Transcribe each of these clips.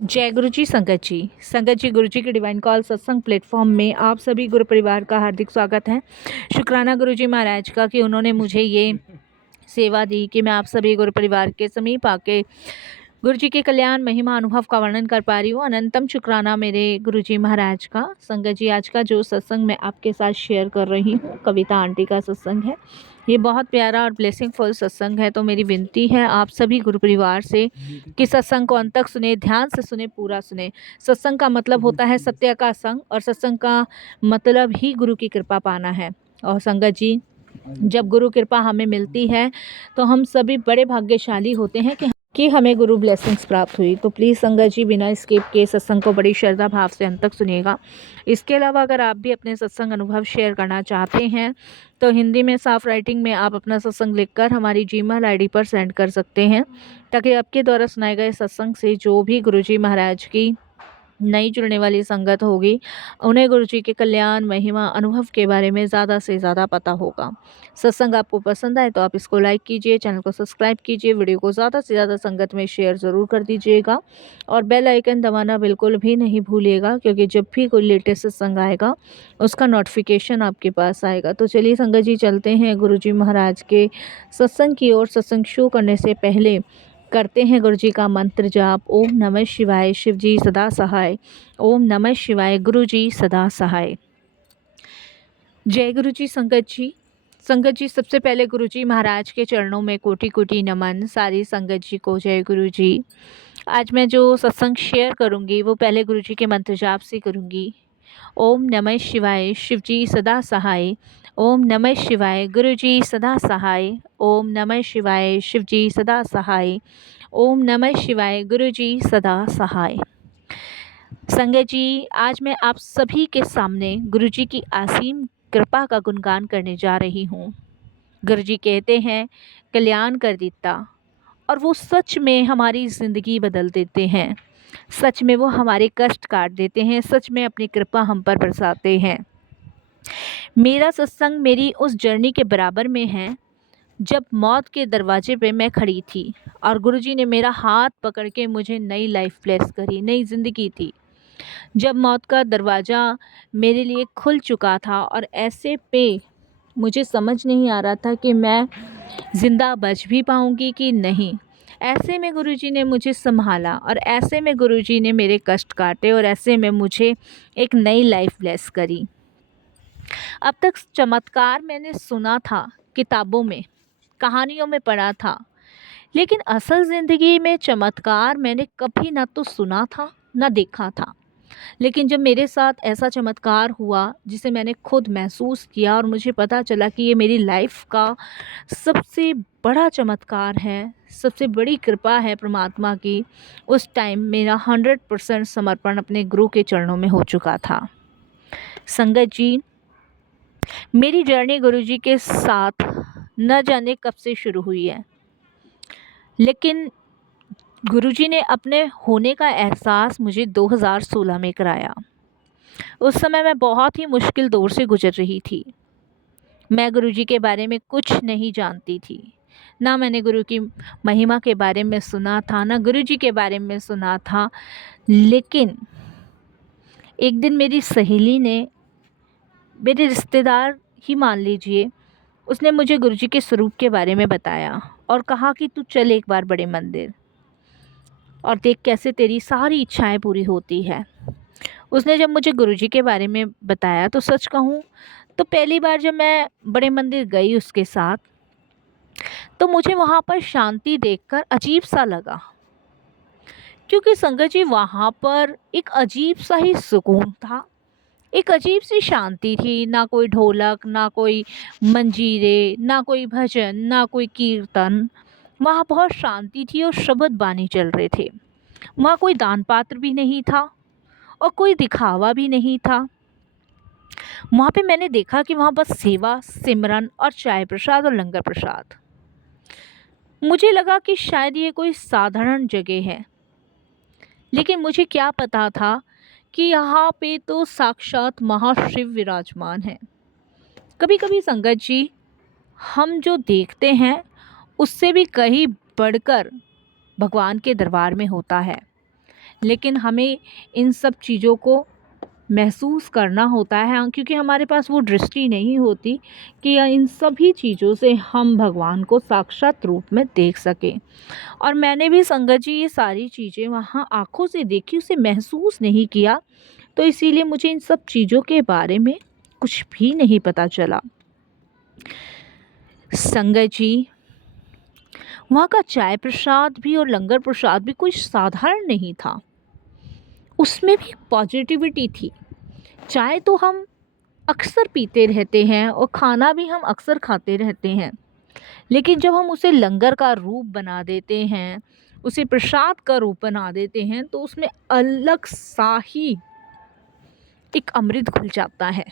जय गुरु जी। संगत जी गुरु जी के डिवाइन कॉल सत्संग प्लेटफॉर्म में आप सभी गुरु परिवार का हार्दिक स्वागत है। शुक्राना गुरु जी महाराज का कि उन्होंने मुझे ये सेवा दी कि मैं आप सभी गुरु परिवार के समीप आके गुरु जी के कल्याण महिमा अनुभव का वर्णन कर पा रही हूँ। अनंतम शुक्राना मेरे गुरु जी महाराज का। संगत जी, आज का जो सत्संग मैं आपके साथ शेयर कर रही हूँ, कविता आंटी का सत्संग है। ये बहुत प्यारा और ब्लेसिंगफुल सत्संग है। तो मेरी विनती है आप सभी गुरु परिवार से कि सत्संग को अंत तक सुने, ध्यान से सुने, पूरा सुने। सत्संग का मतलब होता है सत्य का संग, और सत्संग का मतलब ही गुरु की कृपा पाना है। और संगत जी, जब गुरु कृपा हमें मिलती है तो हम सभी बड़े भाग्यशाली होते हैं कि हमें गुरु ब्लेसिंग्स प्राप्त हुई। तो प्लीज़ संगत जी, बिना स्किप के सत्संग को बड़ी श्रद्धा भाव से अंत तक सुनिएगा। इसके अलावा अगर आप भी अपने सत्संग अनुभव शेयर करना चाहते हैं तो हिंदी में साफ राइटिंग में आप अपना सत्संग लिखकर हमारी जीमेल आईडी पर सेंड कर सकते हैं, ताकि आपके द्वारा सुनाए गए सत्संग से जो भी गुरु जी महाराज की नई जुड़ने वाली संगत होगी, उन्हें गुरु जी के कल्याण महिमा अनुभव के बारे में ज़्यादा से ज़्यादा पता होगा। सत्संग आपको पसंद आए तो आप इसको लाइक कीजिए, चैनल को सब्सक्राइब कीजिए, वीडियो को ज़्यादा से ज़्यादा संगत में शेयर ज़रूर कर दीजिएगा, और बेल आइकन दबाना बिल्कुल भी नहीं भूलिएगा, क्योंकि जब भी कोई लेटेस्ट सत्संग आएगा उसका नोटिफिकेशन आपके पास आएगा। तो चलिए संगत जी, चलते हैं गुरु जी महाराज के सत्संग की ओर। सत्संग शुरू करने से पहले करते हैं गुरु जी का मंत्र जाप। ओम नमः शिवाय, शिव जी सदा सहाय। ओम नमः शिवाय, गुरु जी सदा सहाय। जय गुरु जी। संगत जी, सबसे पहले गुरु जी महाराज के चरणों में कोटि कोटि नमन। सारी संगत जी को जय गुरु जी। आज मैं जो सत्संग शेयर करूंगी वो पहले गुरु जी के मंत्र जाप से करूंगी। ओम नमः शिवाय, शिव जी सदा सहाय। ओम नमः शिवाय, गुरु जी सदा सहाय। ओम नमः शिवाय, शिव जी सदा सहाय। ओम नमः शिवाय, गुरु जी सदा सहाय। संगत जी, आज मैं आप सभी के सामने गुरु जी की असीम कृपा का गुणगान करने जा रही हूँ। गुरु जी कहते हैं कल्याण कर देता, और वो सच में हमारी ज़िंदगी बदल देते हैं। सच में वो हमारे कष्ट काट देते हैं। सच में अपनी कृपा हम पर बरसाते हैं। मेरा सत्संग मेरी उस जर्नी के बराबर में है जब मौत के दरवाजे पे मैं खड़ी थी और गुरुजी ने मेरा हाथ पकड़ के मुझे नई लाइफ ब्लेस करी, नई ज़िंदगी थी। जब मौत का दरवाज़ा मेरे लिए खुल चुका था और ऐसे पे मुझे समझ नहीं आ रहा था कि मैं ज़िंदा बच भी पाऊँगी कि नहीं। ऐसे में गुरुजी ने मुझे संभाला, और ऐसे में गुरुजी ने मेरे कष्ट काटे, और ऐसे में मुझे एक नई लाइफ ब्लेस करी। अब तक चमत्कार मैंने सुना था, किताबों में, कहानियों में पढ़ा था, लेकिन असल ज़िंदगी में चमत्कार मैंने कभी ना तो सुना था ना देखा था। लेकिन जब मेरे साथ ऐसा चमत्कार हुआ जिसे मैंने खुद महसूस किया और मुझे पता चला कि ये मेरी लाइफ का सबसे बड़ा चमत्कार है, सबसे बड़ी कृपा है परमात्मा की, उस टाइम मेरा 100% समर्पण अपने गुरु के चरणों में हो चुका था। संगत जी, मेरी जर्नी गुरुजी के साथ न जाने कब से शुरू हुई है, लेकिन गुरुजी ने अपने होने का एहसास मुझे 2016 में कराया। उस समय मैं बहुत ही मुश्किल दौर से गुजर रही थी। मैं गुरुजी के बारे में कुछ नहीं जानती थी, ना मैंने गुरु की महिमा के बारे में सुना था, ना गुरुजी के बारे में सुना था। लेकिन एक दिन मेरी सहेली ने, मेरे रिश्तेदार ही मान लीजिए, उसने मुझे गुरुजी के स्वरूप के बारे में बताया और कहा कि तू चल एक बार बड़े मंदिर और देख कैसे तेरी सारी इच्छाएं पूरी होती है। उसने जब मुझे गुरुजी के बारे में बताया तो सच कहूँ तो पहली बार जब मैं बड़े मंदिर गई उसके साथ, तो मुझे वहाँ पर शांति देखकर अजीब सा लगा, क्योंकि संगत जी वहाँ पर एक अजीब सा ही सुकून था, एक अजीब सी शांति थी। ना कोई ढोलक, ना कोई मंजीरे, ना कोई भजन, ना कोई कीर्तन। वहाँ बहुत शांति थी और शब्द बानी चल रहे थे। वहाँ कोई दान पात्र भी नहीं था और कोई दिखावा भी नहीं था। वहाँ पे मैंने देखा कि वहाँ बस सेवा, सिमरन और चाय प्रसाद और लंगर प्रसाद। मुझे लगा कि शायद ये कोई साधारण जगह है, लेकिन मुझे क्या पता था कि यहाँ पे तो साक्षात महाशिव विराजमान है। कभी कभी संगत जी, हम जो देखते हैं उससे भी कहीं बढ़कर भगवान के दरबार में होता है। लेकिन हमें इन सब चीज़ों को महसूस करना होता है, क्योंकि हमारे पास वो दृष्टि नहीं होती कि इन सभी चीज़ों से हम भगवान को साक्षात रूप में देख सकें। और मैंने भी संगत जी ये सारी चीज़ें वहाँ आँखों से देखी, उसे महसूस नहीं किया, तो इसीलिए मुझे इन सब चीज़ों के बारे में कुछ भी नहीं पता चला। संगत जी, वहाँ का चाय प्रसाद भी और लंगर प्रसाद भी कुछ साधारण नहीं था, उसमें भी पॉजिटिविटी थी। चाय तो हम अक्सर पीते रहते हैं और खाना भी हम अक्सर खाते रहते हैं, लेकिन जब हम उसे लंगर का रूप बना देते हैं, उसे प्रसाद का रूप बना देते हैं, तो उसमें अलग सा ही एक अमृत घुल जाता है।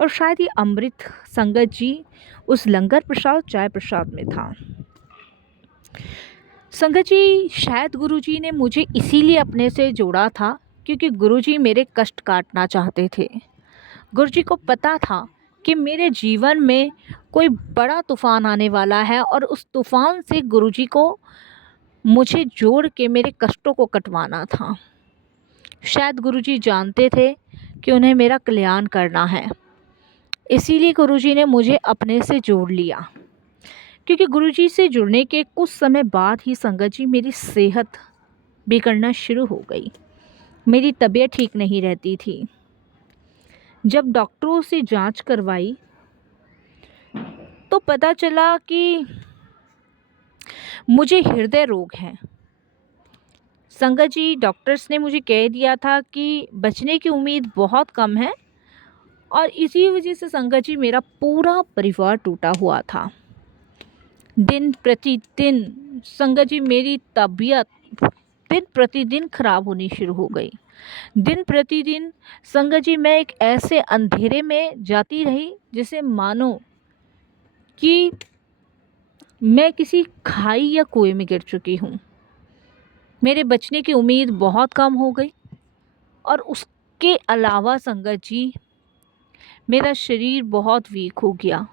और शायद ये अमृत संगत जी उस लंगर प्रसाद चाय प्रसाद में था। संगत जी, शायद गुरुजी ने मुझे इसीलिए अपने से जोड़ा था, क्योंकि गुरुजी मेरे कष्ट काटना चाहते थे। गुरुजी को पता था कि मेरे जीवन में कोई बड़ा तूफ़ान आने वाला है, और उस तूफ़ान से गुरुजी को मुझे जोड़ के मेरे कष्टों को कटवाना था। शायद गुरुजी जानते थे कि उन्हें मेरा कल्याण करना है, इसीलिए गुरुजी ने मुझे अपने से जोड़ लिया। क्योंकि गुरुजी से जुड़ने के कुछ समय बाद ही संगत जी मेरी सेहत बिगड़ना शुरू हो गई। मेरी तबीयत ठीक नहीं रहती थी। जब डॉक्टरों से जांच करवाई तो पता चला कि मुझे हृदय रोग है। संगत जी, डॉक्टर्स ने मुझे कह दिया था कि बचने की उम्मीद बहुत कम है, और इसी वजह से संगत जी मेरा पूरा परिवार टूटा हुआ था। दिन प्रतिदिन संगत जी मेरी तबीयत दिन प्रतिदिन खराब होनी शुरू हो गई। दिन प्रतिदिन संगत जी मैं एक ऐसे अंधेरे में जाती रही जैसे मानो कि मैं किसी खाई या कुएं में गिर चुकी हूँ। मेरे बचने की उम्मीद बहुत कम हो गई, और उसके अलावा संगत जी मेरा शरीर बहुत वीक हो गया।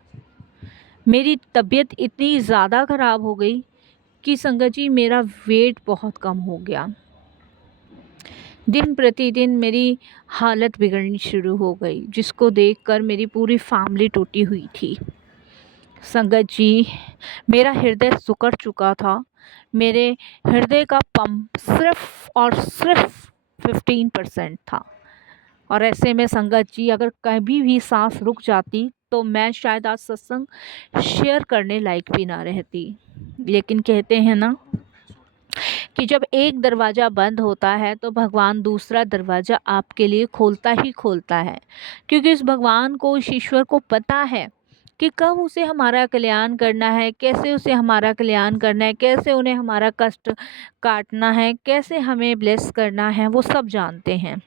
मेरी तबीयत इतनी ज़्यादा ख़राब हो गई कि संगत जी मेरा वेट बहुत कम हो गया। दिन प्रतिदिन मेरी हालत बिगड़नी शुरू हो गई, जिसको देखकर मेरी पूरी फैमिली टूटी हुई थी। संगत जी, मेरा हृदय सिकुड़ चुका था। मेरे हृदय का पंप सिर्फ और सिर्फ 15% था, और ऐसे में संगत जी अगर कभी भी सांस रुक जाती तो मैं शायद आज सत्संग शेयर करने लायक भी ना रहती। लेकिन कहते हैं ना कि जब एक दरवाज़ा बंद होता है तो भगवान दूसरा दरवाज़ा आपके लिए खोलता ही खोलता है, क्योंकि इस भगवान को, इस ईश्वर को पता है कि कब उसे हमारा कल्याण करना है, कैसे उसे हमारा कल्याण करना है, कैसे उन्हें हमारा कष्ट काटना है, कैसे हमें ब्लेस करना है, वो सब जानते हैं।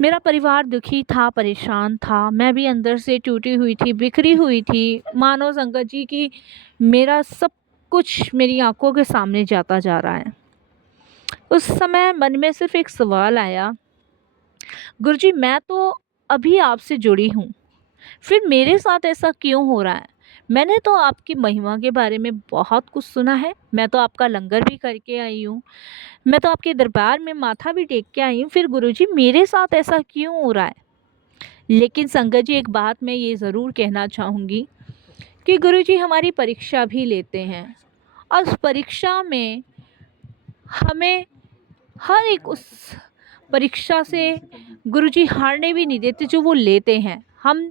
मेरा परिवार दुखी था, परेशान था, मैं भी अंदर से टूटी हुई थी, बिखरी हुई थी। मानो संगत जी कि मेरा सब कुछ मेरी आंखों के सामने जाता जा रहा है। उस समय मन में सिर्फ एक सवाल आया, गुरुजी मैं तो अभी आपसे जुड़ी हूँ, फिर मेरे साथ ऐसा क्यों हो रहा है? मैंने तो आपकी महिमा के बारे में बहुत कुछ सुना है, मैं तो आपका लंगर भी करके आई हूँ, मैं तो आपके दरबार में माथा भी टेक के आई हूँ, फिर गुरुजी मेरे साथ ऐसा क्यों हो रहा है? लेकिन संगत जी, एक बात मैं ये ज़रूर कहना चाहूँगी कि गुरुजी हमारी परीक्षा भी लेते हैं, और उस परीक्षा में हमें हर एक उस परीक्षा से गुरुजी हारने भी नहीं देते जो वो लेते हैं। हम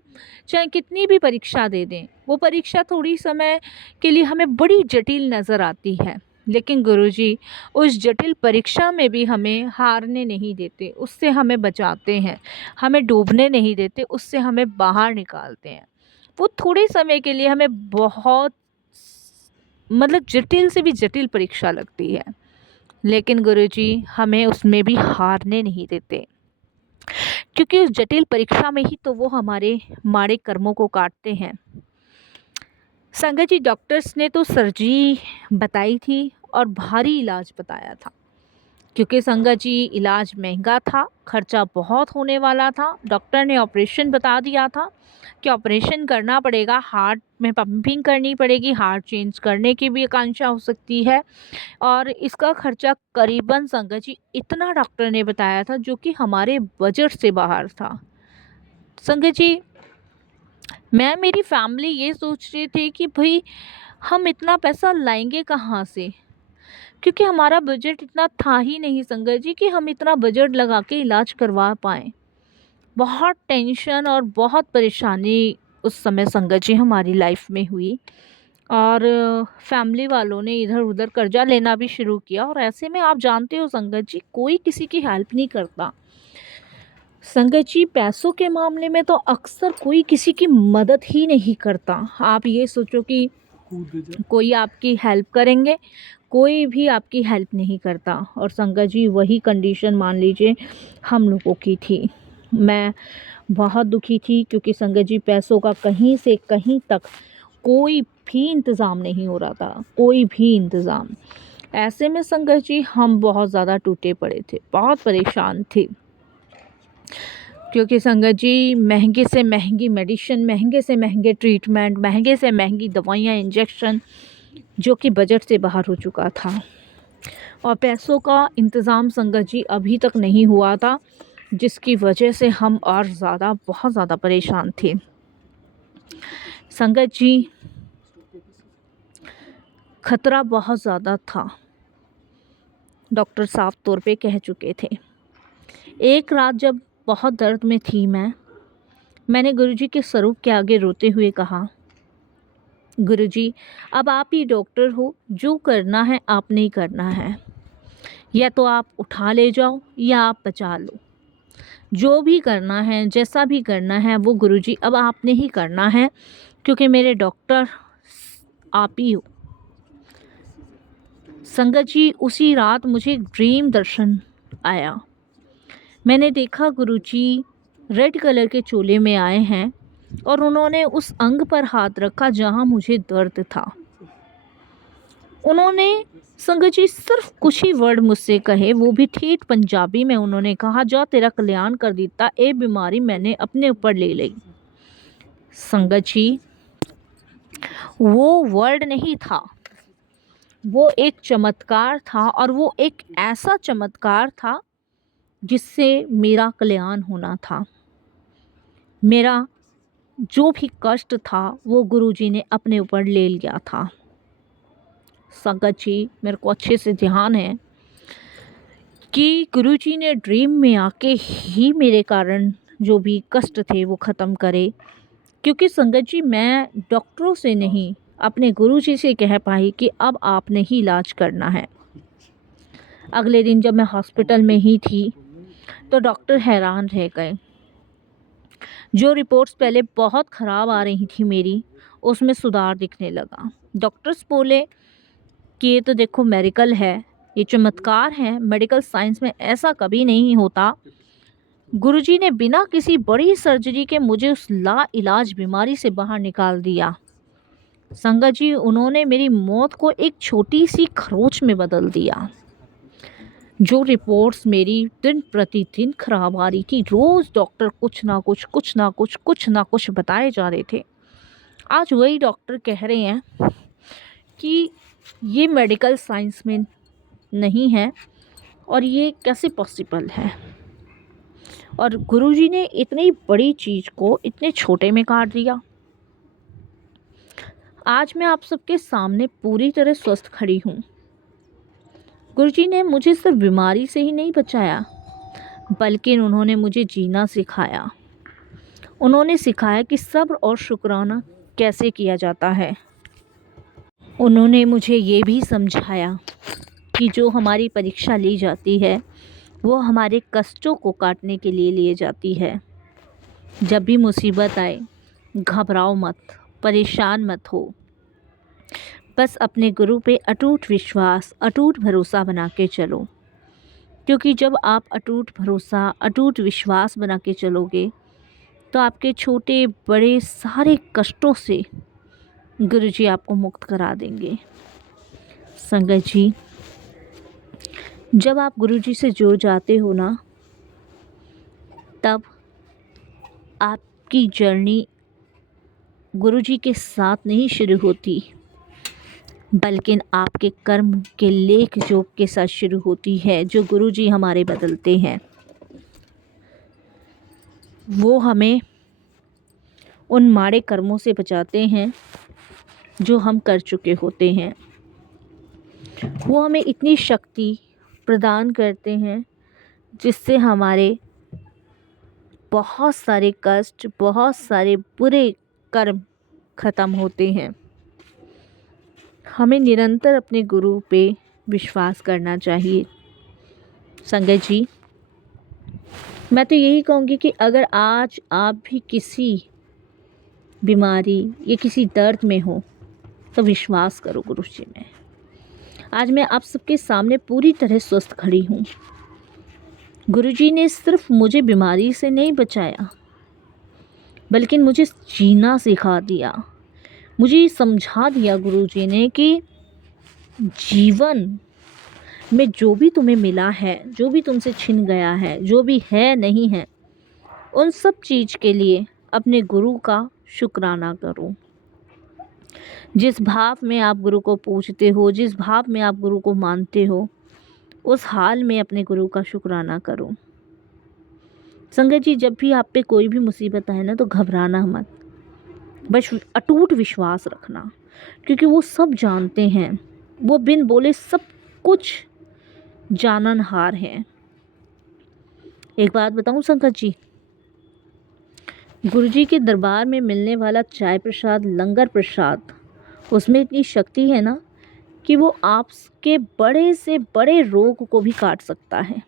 चाहे कितनी भी परीक्षा दे दें, वो परीक्षा थोड़ी समय के लिए हमें बड़ी जटिल नज़र आती है, लेकिन गुरुजी उस जटिल परीक्षा में भी हमें हारने नहीं देते, उससे हमें बचाते हैं, हमें डूबने नहीं देते, उससे हमें बाहर निकालते हैं। वो थोड़े समय के लिए हमें बहुत मतलब जटिल से भी जटिल परीक्षा लगती है, लेकिन गुरुजी हमें उसमें भी हारने नहीं देते, क्योंकि उस जटिल परीक्षा में ही तो वो हमारे माड़े कर्मों को काटते हैं। संगत जी, डॉक्टर्स ने तो सर्जरी बताई थी और भारी इलाज बताया था, क्योंकि संगत जी इलाज महंगा था, खर्चा बहुत होने वाला था। डॉक्टर ने ऑपरेशन बता दिया था कि ऑपरेशन करना पड़ेगा, हार्ट में पंपिंग करनी पड़ेगी, हार्ट चेंज करने की भी आकांक्षा हो सकती है और इसका खर्चा करीबन संगत जी इतना डॉक्टर ने बताया था जो कि हमारे बजट से बाहर था। संगत जी मैं मेरी फैमिली ये सोच रही थी कि भाई हम इतना पैसा लाएंगे कहाँ से, क्योंकि हमारा बजट इतना था ही नहीं संगत जी कि हम इतना बजट लगा के इलाज करवा पाएँ। बहुत टेंशन और बहुत परेशानी उस समय संगत जी हमारी लाइफ में हुई और फैमिली वालों ने इधर उधर कर्जा लेना भी शुरू किया और ऐसे में आप जानते हो संगत जी कोई किसी की हेल्प नहीं करता। संगत जी पैसों के मामले में तो अक्सर कोई किसी की मदद ही नहीं करता। आप ये सोचो कि कोई आपकी हेल्प करेंगे, कोई भी आपकी हेल्प नहीं करता। और संगत जी वही कंडीशन मान लीजिए हम लोगों की थी। मैं बहुत दुखी थी क्योंकि संगत जी पैसों का कहीं से कहीं तक कोई भी इंतज़ाम नहीं हो रहा था, कोई भी इंतज़ाम। ऐसे में संगत जी हम बहुत ज़्यादा टूटे पड़े थे, बहुत परेशान थे क्योंकि संगत जी महंगे से महंगी मेडिसिन, महंगे से महंगे ट्रीटमेंट, महंगे से महंगी दवाइयाँ, इंजेक्शन जो कि बजट से बाहर हो चुका था और पैसों का इंतज़ाम संगत जी अभी तक नहीं हुआ था, जिसकी वजह से हम और ज़्यादा बहुत ज़्यादा परेशान थे। संगत जी खतरा बहुत ज़्यादा था, डॉक्टर साफ तौर पे कह चुके थे। एक रात जब बहुत दर्द में थी मैंने गुरुजी के स्वरूप के आगे रोते हुए कहा, गुरुजी अब आप ही डॉक्टर हो, जो करना है आपने ही करना है, या तो आप उठा ले जाओ या आप बचा लो, जो भी करना है जैसा भी करना है वो गुरुजी अब आपने ही करना है, क्योंकि मेरे डॉक्टर आप ही हो। संगत जी उसी रात मुझे ड्रीम दर्शन आया। मैंने देखा गुरुजी रेड कलर के चोले में आए हैं और उन्होंने उस अंग पर हाथ रखा जहां मुझे दर्द था। उन्होंने संगत जी सिर्फ कुछ ही वर्ड मुझसे कहे, वो भी ठेठ पंजाबी में। उन्होंने कहा, जा तेरा कल्याण कर दिता, ये बीमारी मैंने अपने ऊपर ले ली। संगत जी वो वर्ड नहीं था, वो एक चमत्कार था और वो एक ऐसा चमत्कार था जिससे मेरा कल्याण होना था। मेरा जो भी कष्ट था वो गुरुजी ने अपने ऊपर ले लिया था। संगत जी मेरे को अच्छे से ध्यान है कि गुरुजी ने ड्रीम में आके ही मेरे कारण जो भी कष्ट थे वो ख़त्म करे, क्योंकि संगत जी मैं डॉक्टरों से नहीं अपने गुरुजी से कह पाई कि अब आपने ही इलाज करना है। अगले दिन जब मैं हॉस्पिटल में ही थी तो डॉक्टर हैरान रह गए। जो रिपोर्ट्स पहले बहुत ख़राब आ रही थी मेरी, उसमें सुधार दिखने लगा। डॉक्टर्स बोले कि ये तो देखो मेडिकल है, ये चमत्कार है, मेडिकल साइंस में ऐसा कभी नहीं होता। गुरुजी ने बिना किसी बड़ी सर्जरी के मुझे उस लाइलाज बीमारी से बाहर निकाल दिया। संगत जी उन्होंने मेरी मौत को एक छोटी सी खरोच में बदल दिया। जो रिपोर्ट्स मेरी दिन प्रतिदिन खराब आ रही थी, रोज़ डॉक्टर कुछ ना कुछ बताए जा रहे थे। आज वही डॉक्टर कह रहे हैं कि ये मेडिकल साइंस में नहीं है और ये कैसे पॉसिबल है। और गुरुजी ने इतनी बड़ी चीज़ को इतने छोटे में काट दिया। आज मैं आप सबके सामने पूरी तरह स्वस्थ खड़ी हूँ। गुरुजी ने मुझे सिर्फ बीमारी से ही नहीं बचाया, बल्कि उन्होंने मुझे जीना सिखाया। उन्होंने सिखाया कि सब्र और शुक्राना कैसे किया जाता है। उन्होंने मुझे ये भी समझाया कि जो हमारी परीक्षा ली जाती है वो हमारे कष्टों को काटने के लिए ली जाती है। जब भी मुसीबत आए घबराओ मत, परेशान मत हो, बस अपने गुरु पे अटूट विश्वास, अटूट भरोसा बना के चलो। क्योंकि जब आप अटूट भरोसा, अटूट विश्वास बना के चलोगे तो आपके छोटे बड़े सारे कष्टों से गुरुजी आपको मुक्त करा देंगे। संगत जी जब आप गुरुजी से जुड़ जाते हो ना, तब आपकी जर्नी गुरुजी के साथ नहीं शुरू होती, बल्कि आपके कर्म के लेख जोख के साथ शुरू होती है। जो गुरुजी हमारे बदलते हैं, वो हमें उन माड़े कर्मों से बचाते हैं जो हम कर चुके होते हैं। वो हमें इतनी शक्ति प्रदान करते हैं जिससे हमारे बहुत सारे कष्ट, बहुत सारे बुरे कर्म ख़त्म होते हैं। हमें निरंतर अपने गुरु पे विश्वास करना चाहिए। संगत जी, मैं तो यही कहूँगी कि अगर आज आप भी किसी बीमारी या किसी दर्द में हो तो विश्वास करो गुरु जी में। आज मैं आप सबके सामने पूरी तरह स्वस्थ खड़ी हूँ। गुरु जी ने सिर्फ मुझे बीमारी से नहीं बचाया, बल्कि मुझे जीना सिखा दिया। मुझे समझा दिया गुरु जी ने कि जीवन में जो भी तुम्हें मिला है, जो भी तुमसे छिन गया है, जो भी है नहीं है, उन सब चीज़ के लिए अपने गुरु का शुक्राना करो। जिस भाव में आप गुरु को पूजते हो, जिस भाव में आप गुरु को मानते हो, उस हाल में अपने गुरु का शुक्राना करो। संगत जी, जब भी आप पे कोई भी मुसीबत आए ना, तो घबराना मत, बस अटूट विश्वास रखना, क्योंकि वो सब जानते हैं। वो बिन बोले सब कुछ जाननहार हैं। एक बात बताऊं संगत जी, गुरुजी के दरबार में मिलने वाला चाय प्रसाद, लंगर प्रसाद, उसमें इतनी शक्ति है ना कि वो आपके बड़े से बड़े रोग को भी काट सकता है।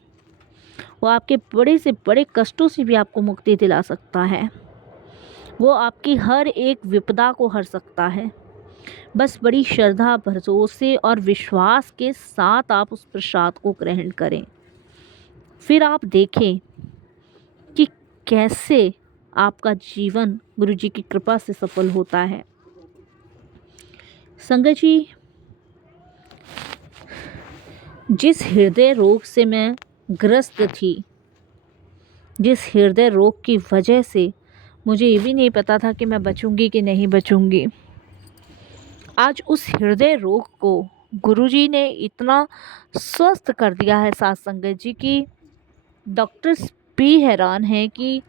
वो आपके बड़े से बड़े कष्टों से भी आपको मुक्ति दिला सकता है। वो आपकी हर एक विपदा को हर सकता है। बस बड़ी श्रद्धा, भरोसे और विश्वास के साथ आप उस प्रसाद को ग्रहण करें। फिर आप देखें कि कैसे आपका जीवन गुरुजी की कृपा से सफल होता है। संगत जी, जिस हृदय रोग से मैं ग्रस्त थी, जिस हृदय रोग की वजह से मुझे ये भी नहीं पता था कि मैं बचूंगी कि नहीं बचूंगी, आज उस हृदय रोग को गुरुजी ने इतना स्वस्थ कर दिया है साथ संगत जी की डॉक्टर्स भी हैरान हैं कि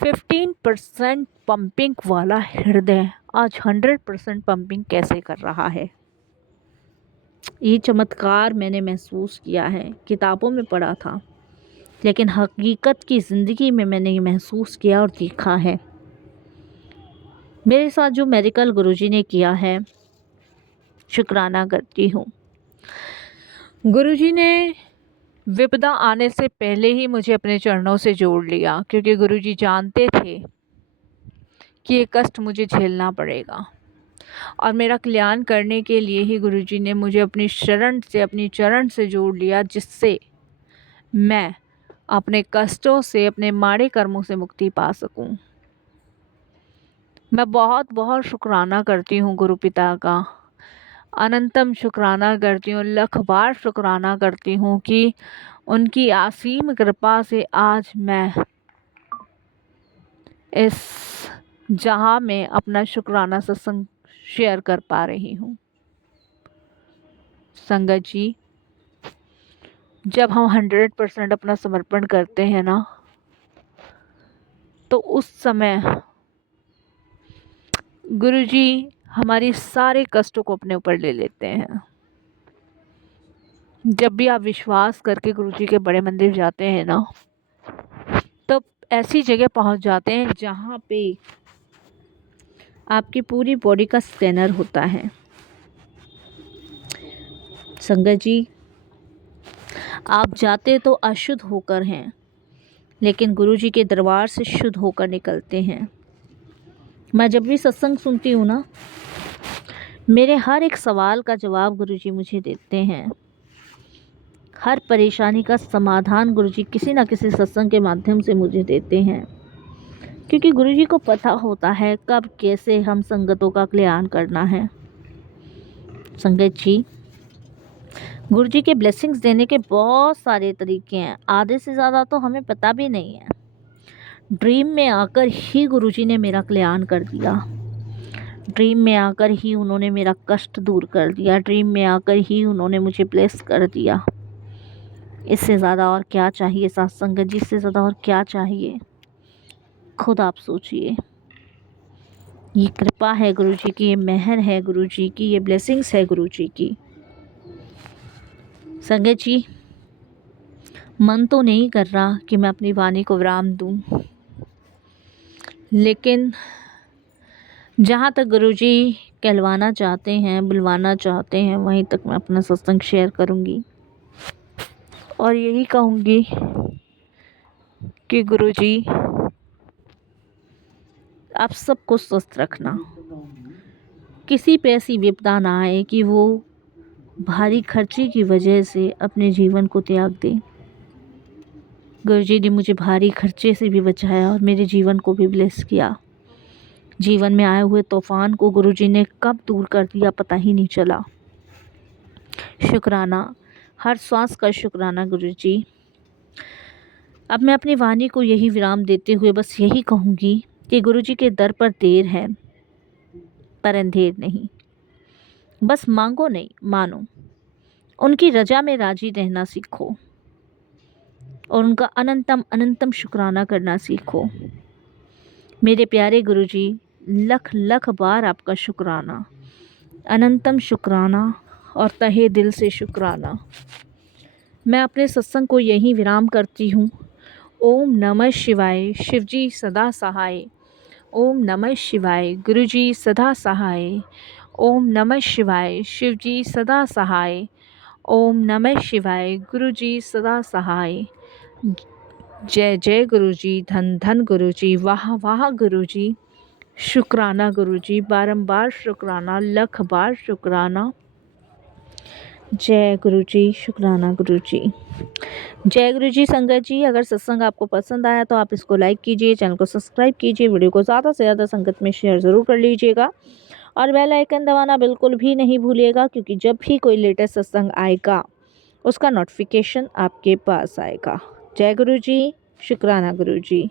15% पंपिंग वाला हृदय आज 100% पंपिंग कैसे कर रहा है। ये चमत्कार मैंने महसूस किया है, किताबों में पढ़ा था, लेकिन हकीकत की ज़िंदगी में मैंने ये महसूस किया और देखा है। मेरे साथ जो मेडिकल गुरुजी ने किया है, शुक्राना करती हूँ। गुरुजी ने विपदा आने से पहले ही मुझे अपने चरणों से जोड़ लिया, क्योंकि गुरुजी जानते थे कि ये कष्ट मुझे झेलना पड़ेगा, और मेरा कल्याण करने के लिए ही गुरुजी ने मुझे अपनी शरण से, अपनी चरण से जोड़ लिया, जिससे मैं अपने कष्टों से, अपने माड़े कर्मों से मुक्ति पा सकूं। मैं बहुत बहुत शुक्राना करती हूँ गुरु पिता का, अनंतम शुक्राना करती हूँ, लाख बार शुक्राना करती हूँ कि उनकी असीम कृपा से आज मैं इस जहाँ में अपना शुक्राना सत्संग शेयर कर पा रही हूँ। संगत जी, जब हम 100% अपना समर्पण करते हैं ना, तो उस समय गुरुजी हमारी सारे कष्टों को अपने ऊपर ले लेते हैं। जब भी आप विश्वास करके गुरुजी के बड़े मंदिर जाते हैं ना, तो ऐसी जगह पहुंच जाते हैं जहाँ पे आपकी पूरी बॉडी का स्कैनर होता है। संगत जी, आप जाते तो अशुद्ध होकर हैं, लेकिन गुरुजी के दरबार से शुद्ध होकर निकलते हैं। मैं जब भी सत्संग सुनती हूँ ना, मेरे हर एक सवाल का जवाब गुरुजी मुझे देते हैं। हर परेशानी का समाधान गुरुजी किसी न किसी सत्संग के माध्यम से मुझे देते हैं, क्योंकि गुरुजी को पता होता है कब कैसे हम संगतों का कल्याण करना है। संगत जी, गुरु जी के ब्लेसिंग्स देने के बहुत सारे तरीके हैं, आधे से ज़्यादा तो हमें पता भी नहीं है। ड्रीम में आकर ही गुरु जी ने मेरा कल्याण कर दिया, ड्रीम में आकर ही उन्होंने मेरा कष्ट दूर कर दिया, ड्रीम में आकर ही उन्होंने मुझे ब्लेस कर दिया। इससे ज़्यादा और क्या चाहिए साथ संगत जी, इससे ज़्यादा और क्या चाहिए? खुद आप सोचिए। ये कृपा है गुरु जी की, ये मेहर है गुरु जी की, ये ब्लेसिंग्स है गुरु जी की। संगत जी, मन तो नहीं कर रहा कि मैं अपनी वाणी को विराम दूं, लेकिन जहाँ तक गुरुजी कहलवाना चाहते हैं, बुलवाना चाहते हैं, वहीं तक मैं अपना सत्संग शेयर करूँगी और यही कहूँगी कि गुरुजी आप सबको स्वस्थ रखना, किसी पे ऐसी विपदा ना आए कि वो भारी खर्चे की वजह से अपने जीवन को त्याग दे। गुरुजी ने मुझे भारी खर्चे से भी बचाया और मेरे जीवन को भी ब्लेस किया। जीवन में आए हुए तूफान को गुरुजी ने कब दूर कर दिया पता ही नहीं चला। शुक्राना, हर सांस का शुक्राना गुरुजी। अब मैं अपनी वाणी को यही विराम देते हुए बस यही कहूँगी कि गुरुजी के दर पर देर है पर अंधेर नहीं। बस मांगो नहीं, मानो। उनकी रजा में राजी रहना सीखो और उनका अनंतम अनंतम शुक्राना करना सीखो। मेरे प्यारे गुरुजी, लख लख बार आपका शुक्राना, अनंतम शुक्राना और तहे दिल से शुक्राना। मैं अपने सत्संग को यहीं विराम करती हूँ। ओम नमः शिवाय, शिवजी सदा सहाय। ओम नमः शिवाय, गुरुजी सदा सहाय। ओम नमः शिवाय, शिवजी सदा सहाय। ओम नमः शिवाय, गुरुजी सदा सहाय। जय जय गुरुजी, धन धन गुरुजी, वाह वाह गुरुजी, शुक्राना गुरुजी, बारंबार शुक्राना, लख बार शुक्राना। जय गुरुजी, शुक्राना गुरुजी। जय गुरुजी। संगत जी, अगर सत्संग आपको पसंद आया तो आप इसको लाइक कीजिए, चैनल को सब्सक्राइब कीजिए, वीडियो को ज़्यादा से ज़्यादा संगत में शेयर ज़रूर कर लीजिएगा और बेल आइकन दबाना बिल्कुल भी नहीं भूलिएगा, क्योंकि जब भी कोई लेटेस्ट सत्संग आएगा उसका नोटिफिकेशन आपके पास आएगा। जय गुरुजी, शुक्राना गुरुजी।